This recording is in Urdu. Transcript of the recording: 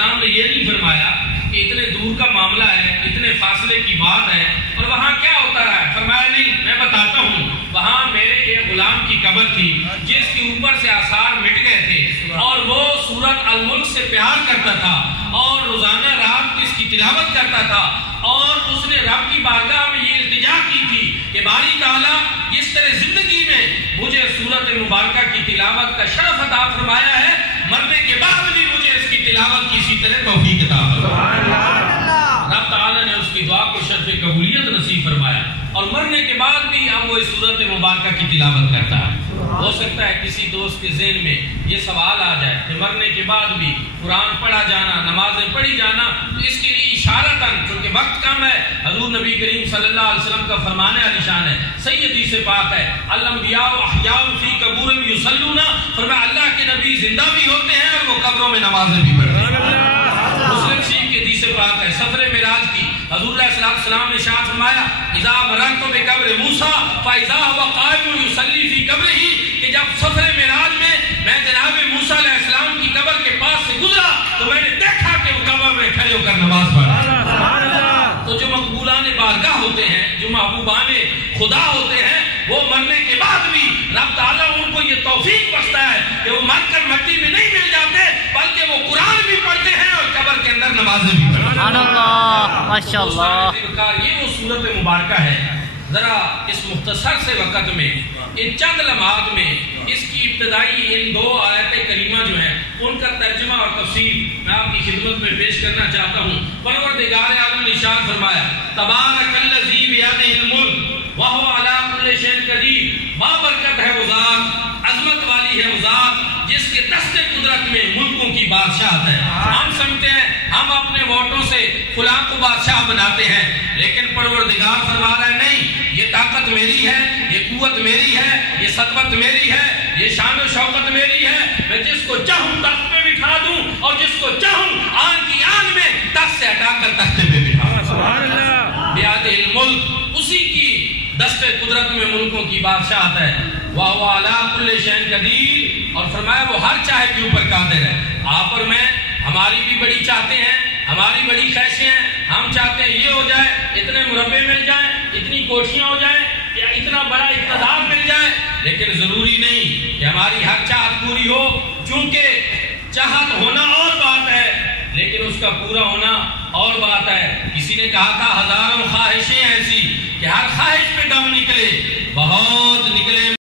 والسلام نے یہ نہیں فرمایا کہ اتنے دور کا معاملہ ہے، اتنے فاصلے کی بات ہے اور وہاں کیا ہوتا رہا ہے؟ فرمایا نہیں، میں بتاتا ہوں، وہاں میرے ایک غلام کی قبر تھی جس کے اوپر سے آثار مٹ گئے تھے اور وہ سورۃ الملک سے پیار کرتا تھا اور روزانہ رات کو اس کی تلاوت کرتا تھا اور اس نے رب کی بارگاہ میں یہ التجا کی تھی کہ باری تعالیٰ اس طرح زندگی میں مجھے سورۃ مبارکہ کی تلاوت کا شرف عطا فرمایا ہے، مرنے کے بعد بھی مجھے اس کی تلاوت کی اسی طرح توفیق عطا فرمایا۔ رب تعالیٰ نے اس کی دعا کو شرف قبولیت نصیب فرمایا اور مرنے کے بعد بھی اب وہ اس سورۃ مبارکہ کی تلاوت کرتا ہے۔ ہو سکتا ہے کسی دوست کے ذہن میں یہ سوال آ جائے کہ مرنے کے بعد بھی قرآن پڑھا جانا، نمازیں پڑھی جانا، تو اس کے لیے اشارتاً چونکہ وقت کم ہے، حضور نبی کریم صلی اللہ علیہ وسلم کا فرمان عالی شان ہے، صحیح حدیث پاک ہے، الانبیاء احیاء فی قبور یصلون، فرمایا اللہ کے نبی زندہ بھی ہوتے ہیں اور وہ قبروں میں نمازیں بھی پڑھتے ہیں۔ مسلم شریف کی حدیث پاک ہے، سفر معراج کی، حضور علیہ السلام نے ارشاد فرمایا اذا مررت بقبر موسیٰ فاذا هو قائم یصلی فی قبرہ، کہ جب سفر معراج میں جناب موسیٰ علیہ السلام کی قبر کے پاس سے گزرا تو میں نے دیکھا کہ وہ قبر میں کھڑے ہو کر نماز پڑھ رہے ہیں۔ تو جو مقبولان بارگاہ ہوتے ہیں، جو محبوبان خدا ہوتے ہیں، وہ مرنے کے بعد بھی رب تعالیٰ ان کو یہ توفیق بخشتا ہے کہ وہ مر کر مٹی میں نہیں مل جاتے بلکہ وہ قرآن بھی پڑھتے ہیں اور قبر کے اندر نمازیں بھی پڑھتے ہیں۔ سبحان اللہ، ماشاءاللہ۔ یہ وہ سورۃ مبارکہ ہے۔ ذرا اس مختصر سے وقت میں، ان چند لمحات میں اس کی ابتدائی ان دو آیت کریمہ جو ہیں ان کا ترجمہ اور تفسیر میں آپ کی خدمت میں پیش کرنا چاہتا ہوں۔ پروردگار عالم نے ارشاد فرمایا تبارک الذی بیدہ الملک وہو علی کل شیء قدیر، بابرکت ہے وہ ذات، عظمت والی ہے وہ ذات جس کے دست قدرت میں ملکوں کی بادشاہت ہے۔ ہم سمجھتے ہیں ہم اپنے ووٹوں سے فلاں کو بادشاہ بناتے ہیں، لیکن پروردگار فرما رہا ہے نہیں، یہ طاقت میری ہے، یہ قوت میری ہے، یہ سطوت میری ہے، یہ شان و شوکت میری ہے، میں جس کو چاہوں تخت پہ بٹھا دوں اور جس کو چاہوں آن کی آن میں تخت سے ہٹا کر تختے پہ بٹھا دوں۔ بیاد الملک، اسی کی دست قدرت میں ملکوں کی بادشاہت ہے۔ وَهُوَ عَلَىٰ كُلِّ شَيْءٍ قَدِيرٌ، اور فرمایا وہ ہر چاہے کے اوپر قادر ہے۔ آپ اور میں ہماری بھی بڑی چاہتے ہیں، ہماری بڑی خواہشیں ہیں، ہم چاہتے ہیں یہ ہو جائے، اتنے مربع مل جائیں، اتنی کوٹھیاں ہو جائیں یا اتنا بڑا اقتدار مل جائے، لیکن ضروری نہیں کہ ہماری ہر چاہت پوری ہو، چونکہ چاہت ہونا اور بات ہے لیکن اس کا پورا ہونا اور بات ہے۔ کسی نے کہا تھا ہزاروں خواہشیں ایسی کہ ہر خواہش پہ دم نکلے، بہت نکلے